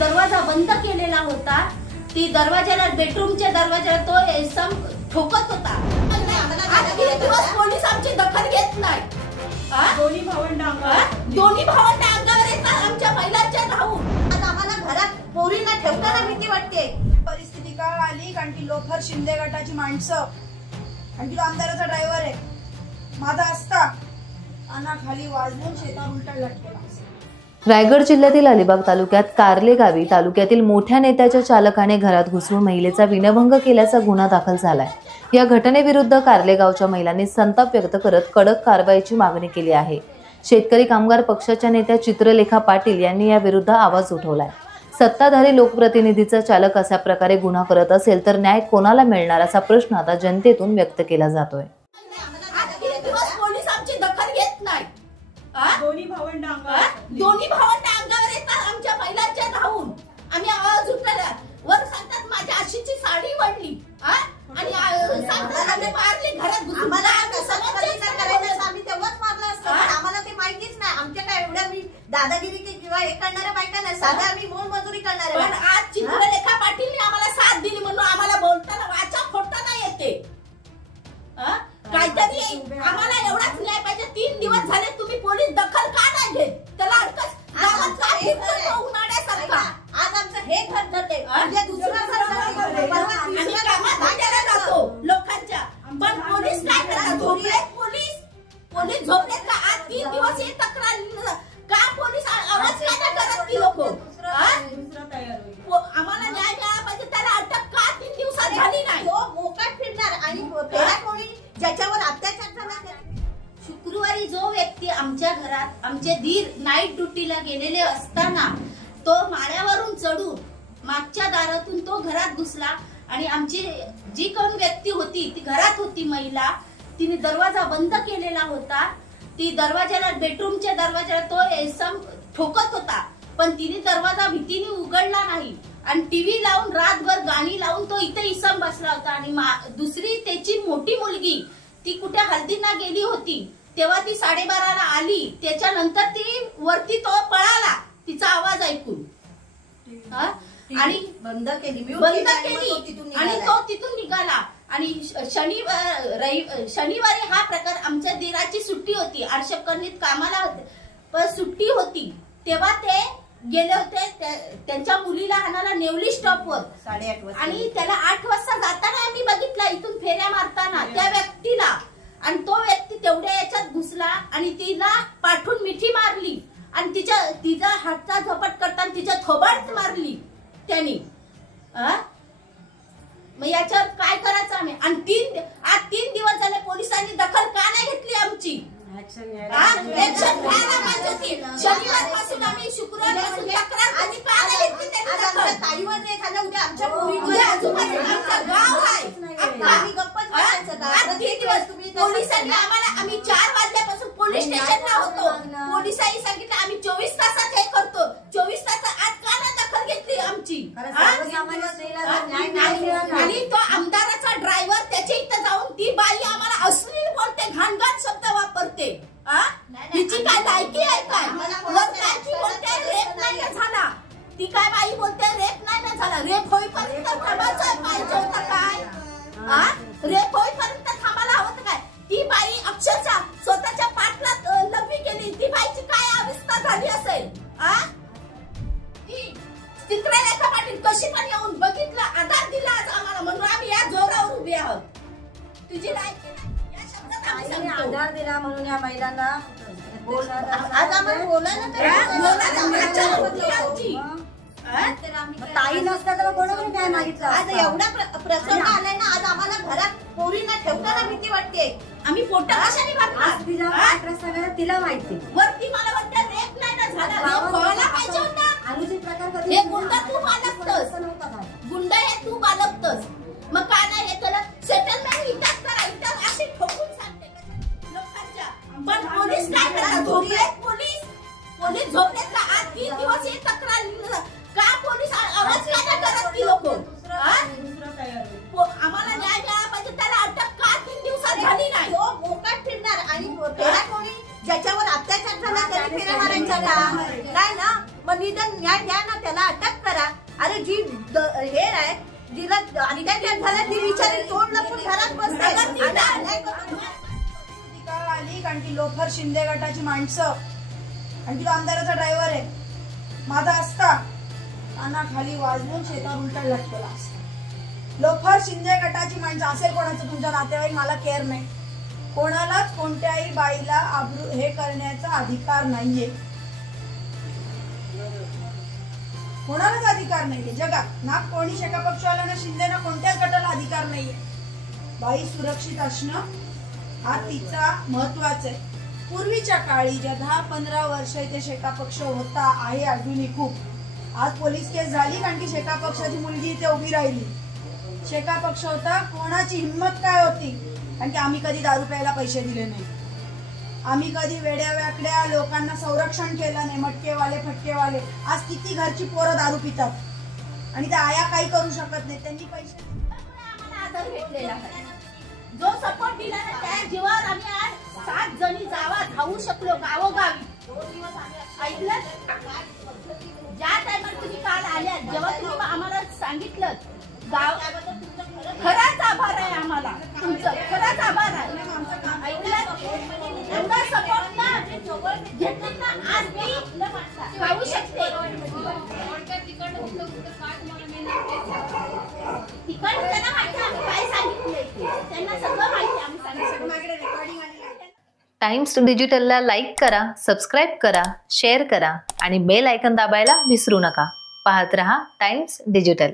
दरवाजा बंद केलेला होता। ती दरवाजाला बेडरूमच्या दरवाजाला तो सम ठोकत होता। पोलीस आमची दखल घेत नाही। दोन्ही भावंड अंगावर येतात आमच्या महिलांच्या धावून। आज आम्हाला घरात पोरींना ठेवताना भीती वाटते। परिस्थिती का आली कारण की लोफर शिंदे गटाची माणसं आणि तो आमदाराचा ड्रायव्हर आहे। माझा असता अना खाली वाजवून शेतात उलटा लटकला। रायगड जिल्ह्यातील अलिबाग तालुक्यात कारले गावी तालुक्यातील मोठ्या नेत्याच्या चालकाने घरात घुसून महिलेचा विनयभंग केल्याचा गुन्हा दाखल झालाय। या घटनेविरुद्ध कारले गावच्या महिलांनी संताप व्यक्त करत कडक कारवाईची मागणी केली आहे। शेतकरी कामगार पक्षाच्या नेत्या चित्रलेखा पाटील यांनी या विरुद्ध आवाज उठवलाय। सत्ताधारी लोकप्रतिनिधीचा चालक अशा प्रकारे गुन्हा करत असेल तर न्याय कोणाला मिळणार असा प्रश्न आता जनतेतून व्यक्त केला जातोय। पोलीस आमची दखल घेत नाही। दोन्ही भावंड अंगावर येतात आमच्या महिलांच्या धावून। आम्ही आवाज उठवला, वर सांगतात माझ्या आशीची साडी वडली आणि सांगतात आम्ही मारली घरात घुसून। आम्हाला करायचं आम्ही तेव्हाच मारलं असतं, आम्हाला ते माहितीच नाही। आमच्या काय एवढ्या मी दादागिरी किंवा हे करणाऱ्या बायका नाही, साध्या आम्ही मोलमजुरी करणारे। पण आज चित्रलेखा पाटीलने आम्हाला साथ दिली म्हणून आम्हाला बोलताना वाचा खोटा नाही येते। काहीतरी आम्हाला एवढाच न्याय पाहिजे। 3 दिवस झाले तुम्ही पोलीस दखल का नाही घेत? त्याला अडकस गावात का फिरतो उन्हाळ्यासारखा? आज आमचं हे घर धरले म्हणजे दुसरं घर आम्ही कामात भांडायला जातो लोकांच्या, पण पोलीस काय करतात? झोपलेत पोलीस झोपलेत का? आज 3 दिवस हे तक्रार का पोलीस आवाज का नाही करत? ती लोक आम्हाला न्याय मिळाला पाहिजे। त्याला अटक का 3 दिवसात झाली नाही? तो मोकाट फिरणार आणि त्याला कोणी ज्याच्यावर अत्याचार झाला। शुक्रवारी जो व्यक्ती आमच्या घरात आमचे दीर नाईट ड्युटीला गेलेले असताना तो माळ्यावरून चढून मागच्या दारातून तो घरात घुसला आणि आमची जी कोण व्यक्ती होती ती घरात होती महिला, तिने दरवाजा बंद केलेला होता। ती दरवाजाला बेडरूमच्या दरवाजाला तो सम ठोकत होता, पण तिने दरवाजा भीतीने उघडला नाही आणि टीव्ही लावून रातभर गाणी लावून तो इथे इसम बसला होता। आणि दुसरी त्याची मोठी मुलगी ती कुठे हल्दीला गेली होती, तेव्हा ती 12:30ला आली। त्याच्यानंतर ती वरती तो पळाला तिचा आवाज ऐकून आणि बंद केली आणि तो तिथून निघाला। आणि शनिवारी हा प्रकार आमच्या दिराची सुट्टी होती, आरशेपकर्णीत कामाला होते, पण सुट्टी होती तेव्हा ते गेले होते त्यांच्या मुलीला आणायला नेवली स्टॉपवर 8:30 वाजता। आणि त्याला 8 वाजता जाताना आम्ही बघितला इथून फेऱ्या मारताना त्या व्यक्तीला, आणि तो व्यक्ती तेवढ्या याच्यात घुसला आणि तिला पाठवून मिठी मारली आणि तिचा हातचा झपट करताना तिच्या थोबाड मारली त्यांनी। मग याच्यावर काय करायचं आम्ही? आणि आज 3 दिवस झाले पोलिसांनी दखल का नाही घेतली आमची? ऍक्शन घ्यायला पाहिजे होती। शनिवारपासून आम्ही शुक्रवारपासून तक्रार का नाही घेतली त्यांनी? ताईवर नाही खाल्लं, उद्या आमच्या आमचं गाव आहे। आम्ही गप्पच बसायचं। आज 3 दिवस पोलिसांनी आम्ही 4 वाजल्यापासून पोलीस स्टेशनला होतो। पोलिसांनी सांगितलं आम्ही 24 तासात हे करतो। 24 तासात आज का नाही दखल घेतली आमची? आणि तो आमदाराचा ड्रायव्हर त्याच्या इथं जाऊन ती बाई आम्हाला अश्लील बोलते, घाणघाण शब्द वापरते। तिची काय लायकी आहे काय? बोलते रेप नाही झाला, ती काय बाई बोलते रेप नाही झाला। रेप होईपर्यंत थांबायचं पाहिजे होतं काय? रेप होईपर्यंत थांबायला हवं काय? ती बाई अक्षरशः स्वतःच्या पाठला लघवी केली। ती बाईची काय अवस्था झाली असेल? चित्रलेखा पाटील कशी पण येऊन बघितलं, आधार दिला आज आम्हाला, म्हणून आम्ही या जोरावर उभे आहोत। तुझी लायकी या शब्दात आम्ही सांगतो। आधार दिला म्हणून या महिलांना आज आम्हाला बोलायला ताई नसता तर बरोबर काय मागितलं। आज एवढा प्रसंग आलाय ना, आज आम्हाला घरात पोरींना ठेवताना भीती वाटते। आम्ही पोटा कशाने भरणार तिला माहिती। वरती मला वाटतं रेप नाही ना झाला, व्हायला पाहिजे होता। अनुचित प्रकार कधी हे गुंड तू बालकतस, गुंड हे तू बालकतस, मग काय नाही हे त्याला सेटलमेंट इथंच करा, इथं अशी ठोकून सांगते लोकांच्या। पण पोलीस काय करतात? झोपलेत पोलीस झोपलेत का? आज 3 दिवस हे तक्रार का पोलीस आवाज का नाही करत? ती लोक आम्हाला न्याय मिळाला पाहिजे। त्याला अटक का 3 दिवसात झाली नाही? तो मोकाट फिरणार आणि त्याला कोणी ज्याच्यावर अत्याचार झाला त्याने फेऱ्या मारायचा का? काय ना पण निदान न्याय द्या ना, त्याला अटक करा. अरे जी हे आहे जिला अत्याचार झाला ती बिचारी तोंड लपून घरात बसते. आली कारण ती लोफर शिंदे गटाची माणसं आणि ती आमदाराचा ड्रायव्हर आहे. माझा असता कानाखाली वाजवून शेतात उलटा लटकला असता. लोफर शिंदे गटाची माणसं असेल कोणाचं तुमच्या नातेवाईक, मला केअर नाही. कोणालाच कोणत्याही बाईला आबरू हे करण्याचा अधिकार नाहीये, कोणालाच अधिकार नाहीये जगात. ना कोणी शेका पक्षवाला ना शिंदे ना कोणत्याच गटाला अधिकार नाहीये. बाई सुरक्षित असणं हा तिचा महत्वाचा आहे. पूर्वीच्या काळी ज्या 10-15 वर्ष इथे शेका पक्ष होता आहे अजूनही खूप. आज पोलीस केस झाली कारण की शेका पक्षाची मुलगी इथे उभी राहिली. शेका पक्ष होता, कोणाची हिंमत काय होती, कारण की आम्ही कधी दारू प्यायला पैसे दिले नाही, आम्ही कधी वेड्या वाकड्या लोकांना संरक्षण केलं नाही, मटकेवाले फटकेवाले. आज किती घरची पोरं दारू पितात आणि त्या आया काही करू शकत नाही. त्यांनी पैसे आम्हाला आदर भेटलेला आहे. जो सपोर्ट दिला ना त्या जीवावर आम्ही आज 7 जणी जावा धावू शकलो गावोगावी. 2 दिवस आम्ही ऐकलं. ज्या टायमाला तुम्ही काल आल्या, जेव्हा तुम्ही आम्हाला सांगितलं गाव, खराच आभार आहे आम्हाला तुमचं, खराच आभार आहे. ऐकलं एवढा सपोर्ट ना घेतलं ना, आज मी खाऊ शकते. तिकडे त्यांना माहिती आम्ही काय सांगितलंय, त्यांना सगळं माहिती आम्ही सांगितलं. टाइम्स डिजिटलला लाईक करा, सबस्क्राईब करा, शेअर करा आणि बेल आयकॉन दाबायला विसरू नका. पाहत रहा टाइम्स डिजिटल.